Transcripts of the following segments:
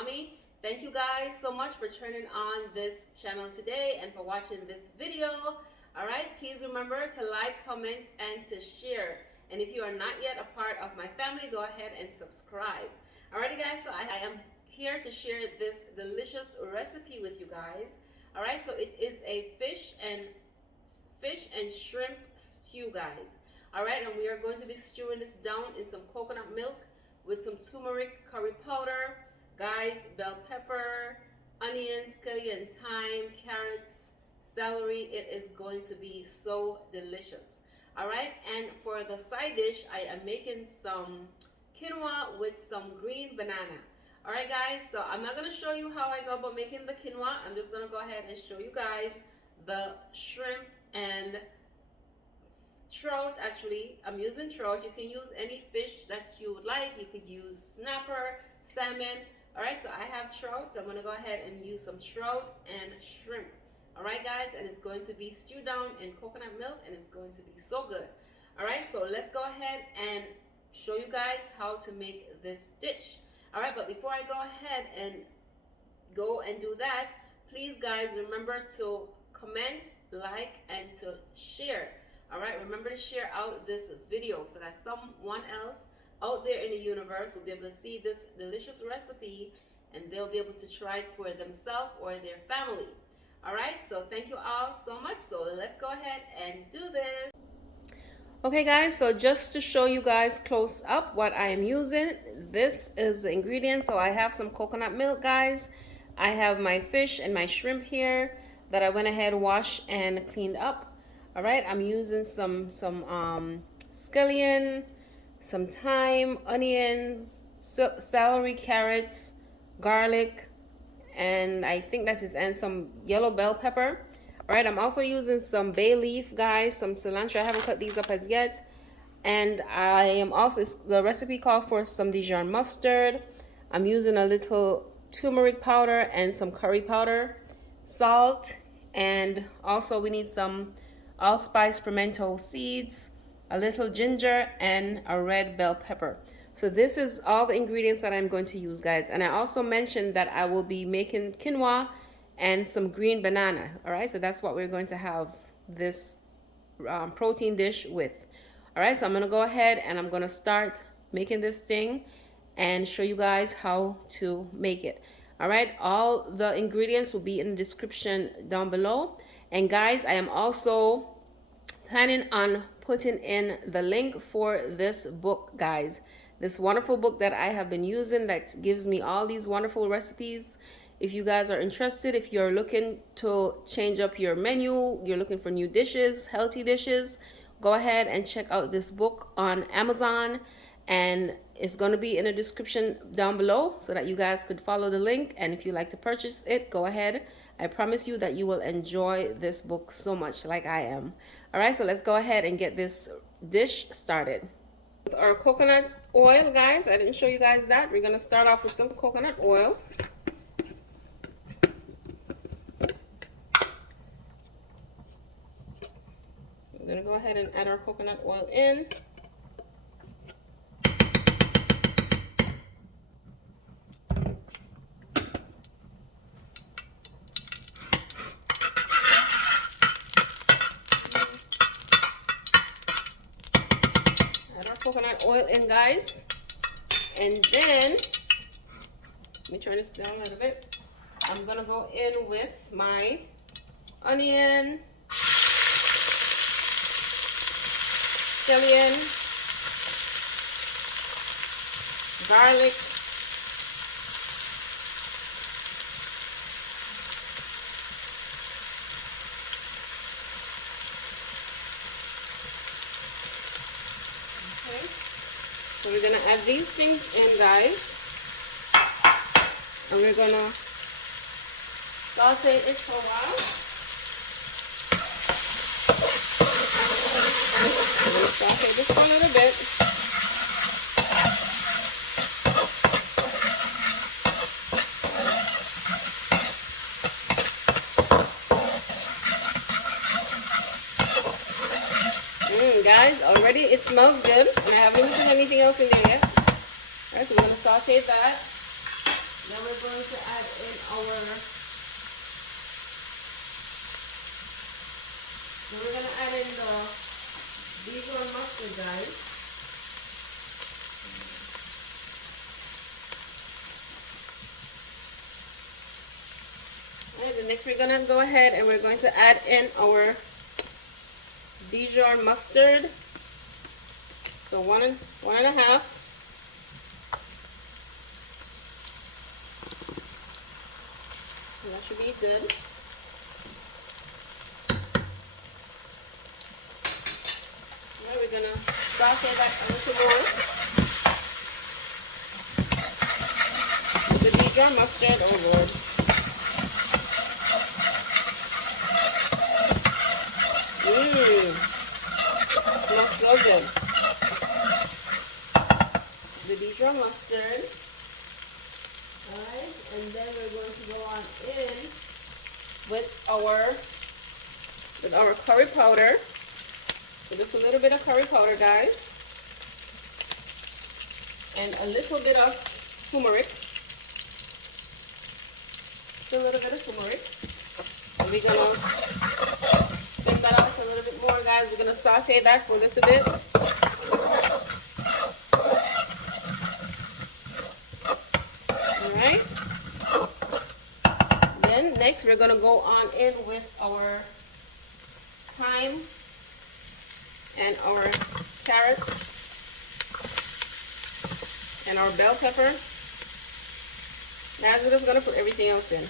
mommy. Thank you guys so much for turning on this channel today and for watching this video. Alright, please remember to like, comment, and to share. And if you are not yet a part of my family, go ahead and subscribe. Alrighty guys, so I am here to share this delicious recipe with you guys. Alright, so it is a fish and shrimp stew, guys. Alright, and we are going to be stewing this down in some coconut milk with some turmeric, curry powder, guys, bell pepper, onions, scallion, thyme, carrots, celery. It is going to be so delicious. Alright, and for the side dish, I am making some quinoa with some green banana. Alright guys, so I'm not going to show you how I go about making the quinoa. I'm just going to go ahead and show you guys the shrimp and trout. Actually, I'm using trout. You can use any fish that you would like. You could use snapper, salmon. Alright, so I have trout, so I'm going to go ahead and use some trout and shrimp. Alright guys, and it's going to be stewed down in coconut milk, and it's going to be so good. Alright, so let's go ahead and show you guys how to make this dish. Alright, but before I go ahead and go and do that, please guys remember to comment, like, and to share. Alright, remember to share out this video so that someone else out there in the universe will be able to see this delicious recipe and they'll be able to try it for themselves or their family. Alright, so thank you all so much. So let's go ahead and do this. Okay guys, so just to show you guys close up what I am using, this is the ingredients. So I have some coconut milk, guys. I have my fish and my shrimp here that I went ahead, washed, and cleaned up. Alright, I'm using some scallion, some thyme, onions, celery, carrots, garlic, and I think that's it, and some yellow bell pepper. Alright, I'm also using some bay leaf, guys, some cilantro. I haven't cut these up as yet. And I am also, the recipe called for some Dijon mustard. I'm using a little turmeric powder and some curry powder, salt, and also we need some allspice pimento seeds, a little ginger, and a red bell pepper. So this is all the ingredients that I'm going to use, guys. And I also mentioned that I will be making quinoa and some green banana. All right, so that's what we're going to have this protein dish with. All right, so I'm going to go ahead and I'm going to start making this thing and show you guys how to make it. All right, all the ingredients will be in the description down below. And guys, I am also planning on putting in the link for this book, guys. This wonderful book that I have been using that gives me all these wonderful recipes. If you guys are interested, if you're looking to change up your menu, you're looking for new dishes, healthy dishes, go ahead and check out this book on Amazon. And it's going to be in the description down below so that you guys could follow the link. And if you like to purchase it, go ahead. I promise you that you will enjoy this book so much like I am. All right, so let's go ahead and get this dish started. With our coconut oil, guys, I didn't show you guys that. We're going to start off with some coconut oil. We're going to go ahead and add our coconut oil in. Coconut oil in, guys, and then let me turn this down a little bit. I'm gonna go in with my onion, scallion, garlic, so we're gonna add these things in, guys, and we're gonna saute it for a while. I'm gonna saute this for a little bit. Guys, already it smells good, and I haven't even put anything else in there yet. Alright, so we're going to saute that. Now we're going to add in our, now we're going to add in the dijon mustard, guys. Alright, the next we're going to go ahead and we're going to add in our Dijon mustard. So one and a half. And that should be good. Now we're gonna saute that a little more. The Dijon mustard, oh Lord. Smells so good. The Dijon mustard. Alright, and then we're going to go on in with our curry powder. So just a little bit of curry powder, guys. And a little bit of turmeric. Just a little bit of turmeric. And we're gonna spin that out a little bit more, guys. We're gonna saute that for a little bit. Alright. Then next we're gonna go on in with our thyme and our carrots and our bell pepper. Now we're just gonna put everything else in.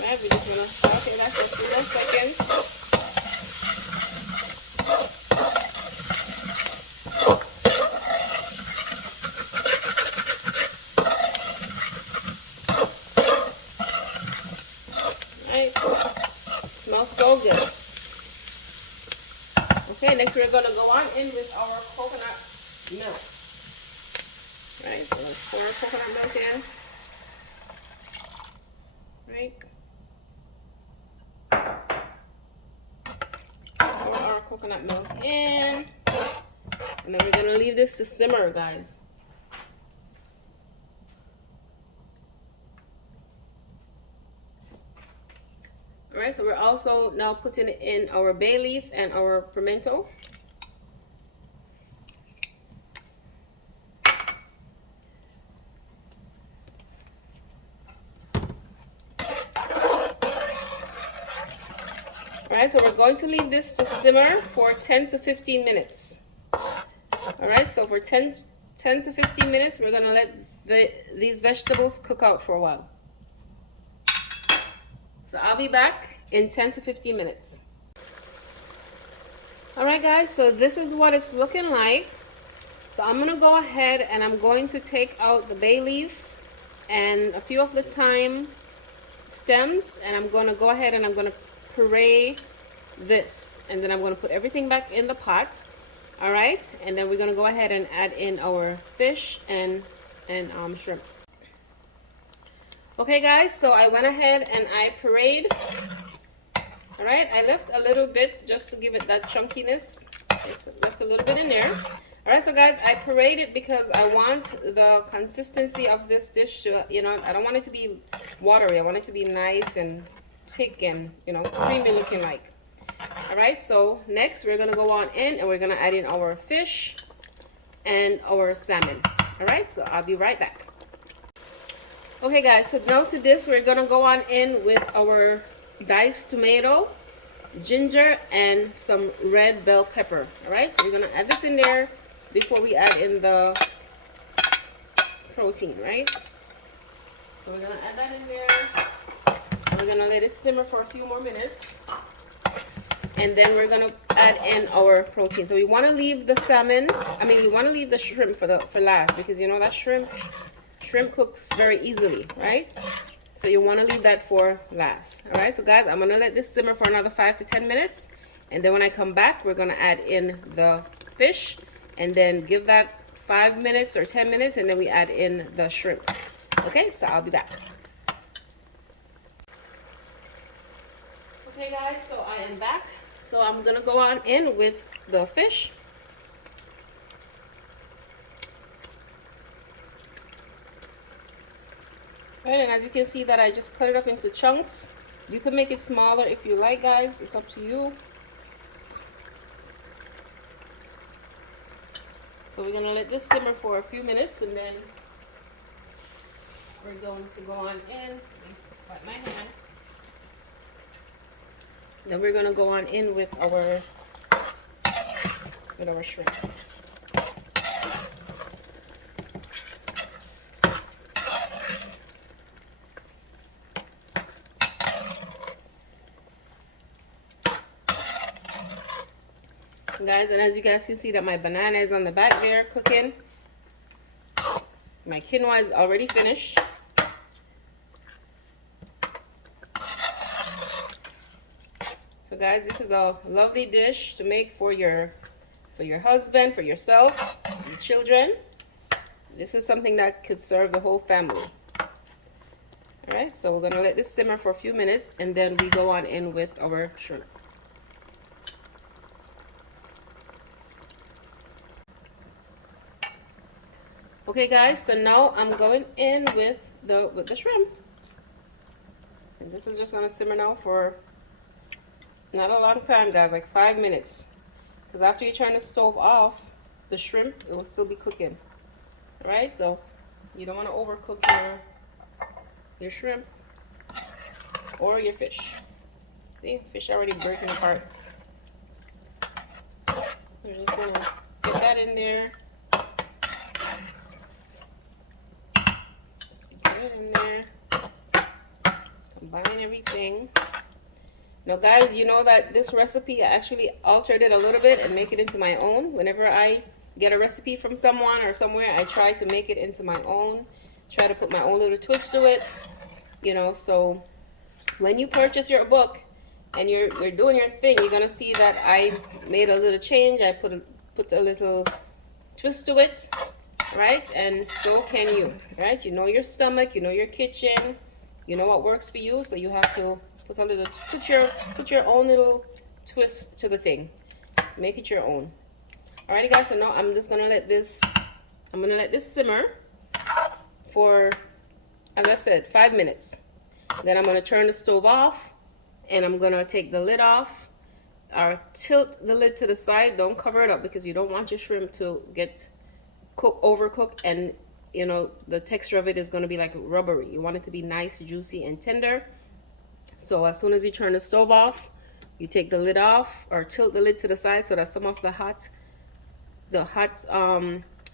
Right, we're just gonna saute that for a few seconds. Right, smells so good. Okay, next we're gonna go on in with our coconut milk. Right, so let's pour our coconut milk in. Right. Pour our coconut milk in. And then we're gonna leave this to simmer, guys. Alright, so we're also now putting in our bay leaf and our pimento. Alright, so we're going to leave this to simmer for 10 to 15 minutes. Alright, so for 10 to 15 minutes, we're going to let these vegetables cook out for a while. So I'll be back in 10 to 15 minutes. Alright guys, so this is what it's looking like. So I'm going to go ahead and I'm going to take out the bay leaf and a few of the thyme stems, and I'm going to go ahead and I'm going to puree this, and then I'm going to put everything back in the pot. Alright, and then we're going to go ahead and add in our fish and shrimp. Okay guys, so I went ahead and I pureed. Alright, I left a little bit just to give it that chunkiness. Just left a little bit in there. Alright, so guys, I pureed it because I want the consistency of this dish to, I don't want it to be watery. I want it to be nice and thick and, creamy looking like. Alright, so next we're going to go on in and we're going to add in our fish and our salmon. Alright, so I'll be right back. Okay guys, so now to this we're going to go on in with our diced tomato, ginger, and some red bell pepper. Alright, so we're going to add this in there before we add in the protein, right? So we're going to add that in there. And we're going to let it simmer for a few more minutes. And then we're going to add in our protein. So we want to leave the salmon, we want to leave the shrimp for last, because that shrimp cooks very easily, right? So you want to leave that for last. All right, so guys, I'm going to let this simmer for another 5 to 10 minutes. And then when I come back, we're going to add in the fish and then give that 5 minutes or 10 minutes, and then we add in the shrimp. Okay, so I'll be back. Okay guys, so I am back. So I'm going to go on in with the fish. Right, and as you can see that I just cut it up into chunks. You can make it smaller if you like, guys. It's up to you. So we're gonna let this simmer for a few minutes, and then we're going to go on in. Wipe my hand. Then we're gonna go on in with our shrimp. Guys, and as you guys can see that my banana is on the back there cooking. My quinoa is already finished. So guys, this is a lovely dish to make for your husband, for yourself, your children. This is something that could serve the whole family. All right, so we're gonna let this simmer for a few minutes, and then we go on in with our shrimp. Okay guys, so now I'm going in with the shrimp. And this is just gonna simmer now for not a long time, guys, like 5 minutes. Because after you turn the stove off, the shrimp, it will still be cooking. Alright, so you don't want to overcook your shrimp or your fish. See, fish already breaking apart. We're just gonna get that in there. Get it in there. Combine everything. Now guys, you know that this recipe, I actually altered it a little bit and make it into my own. Whenever I get a recipe from someone or somewhere, I try to make it into my own. Try to put my own little twist to it. You know, so when you purchase your book and you're doing your thing, you're gonna see that I made a little change. I put a little twist to it, right? And so can you, right? You know your stomach, you know your kitchen, you know what works for you, so you have to put your own little twist to the thing. Make it your own. Alrighty guys, so now I'm just gonna let this simmer for, as I said, 5 minutes. Then I'm gonna turn the stove off, and I'm gonna take the lid off, or tilt the lid to the side. Don't cover it up, because you don't want your shrimp to get overcooked, and you know the texture of it is gonna be like rubbery. You want it to be nice, juicy, and tender. So as soon as you turn the stove off, you take the lid off, or tilt the lid to the side, so that some of the hot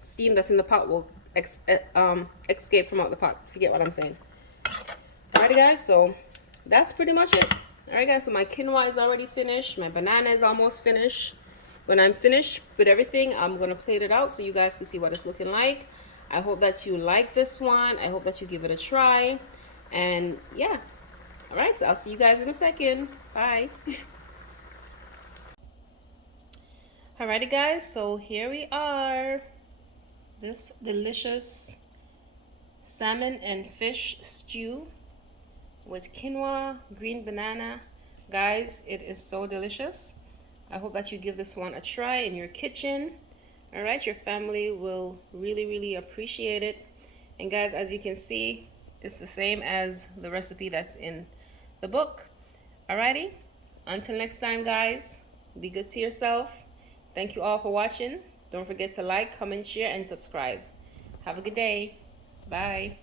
steam that's in the pot will escape from out the pot. Forget what I'm saying. Alrighty guys, so that's pretty much it. Alright guys, so my quinoa is already finished. My banana is almost finished. When I'm finished with everything, I'm gonna plate it out so you guys can see what it's looking like. I hope that you like this one. I hope that you give it a try. And yeah. Alright, so I'll see you guys in a second. Bye. Alrighty guys, so here we are. This delicious salmon and fish stew with quinoa, green banana. Guys, it is so delicious. I hope that you give this one a try in your kitchen. Alright, your family will really appreciate it. And guys, as you can see, it's the same as the recipe that's in the book. Alrighty, until next time guys, be good to yourself. Thank you all for watching. Don't forget to like, comment, share, and subscribe. Have a good day. Bye.